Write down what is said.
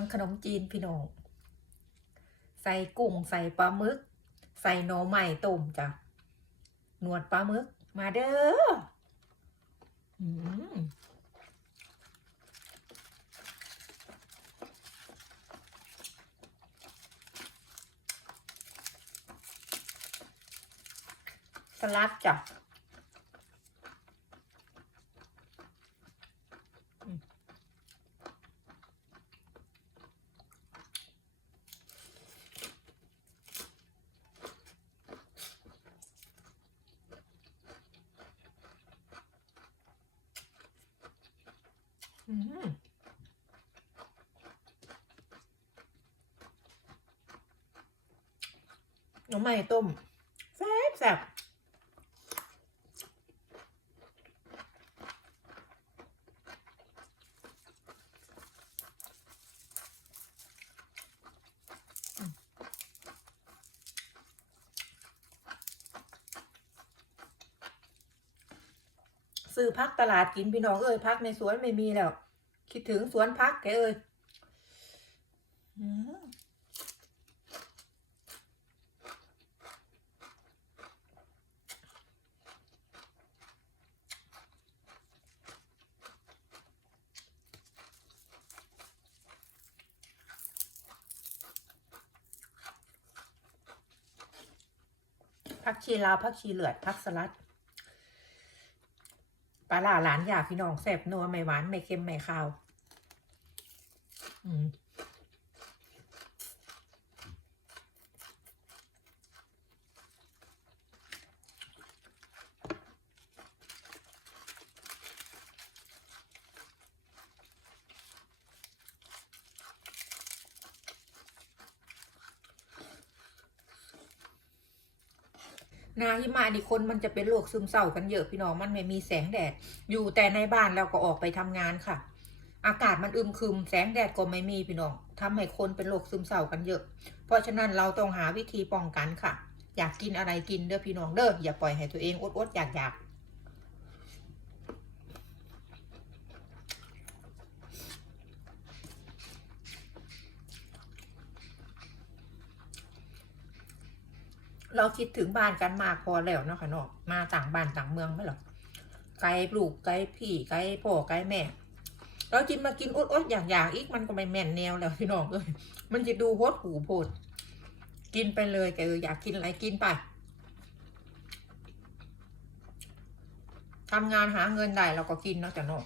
ำขนมจีนพี่น้อง ใส่กุ้งใส่ปลาหมึก ใส่หน่อไม้ต้มจ้ะหนวดปลาหมึก มาเด้ออืมสลัดจ้ะ น้องใหม่ต้มแซ่บแซ่บ ซื้อพักตลาดกินพี่น้องเอ้ยพักในสวนไม่มีแล้ว คิดถึงสวนพักแกเอ้ยพักชีลาวพักชีเหลือดพักสลัด ปลาหล่าหลานอยากพี่น้องแซ่บนัวไม่หวานไม่เค็มไม่คาว อืม นาหิมะนี่คนมันจะเป็นโรคซึมเศร้ากันเยอะพี่น้องมันไม่มีแสงแดด อยู่แต่ในบ้านเราก็ออกไปทำงานค่ะ อากาศมันอึมครึม แสงแดดก็ไม่มีพี่น้องทำให้คนเป็นโรคซึมเศร้ากันเยอะ เพราะฉะนั้นเราต้องหาวิธีป้องกันค่ะ อยากกินอะไรกินเด้อพี่น้องเด้ออย่าปล่อยให้ตัวเองอดๆอยากๆ เราคิดถึงบ้านกันมากพอแล้วเนาะค่ะเนาะมาต่างบ้านต่างเมืองไม่หรอไกลปลูกไกลพี่ไกลพ่อไกลแม่ เรากินมากินอดๆอยากอยากๆอีกมันก็ไม่แม่นแนวแล้วพี่น้องเอ้ยมันจะดูโหดหูโพดกินไปเลยแกเอออยากกินอะไรกินไปทำงานหาเงินได้เราก็กินเนาะจ้ะเนาะ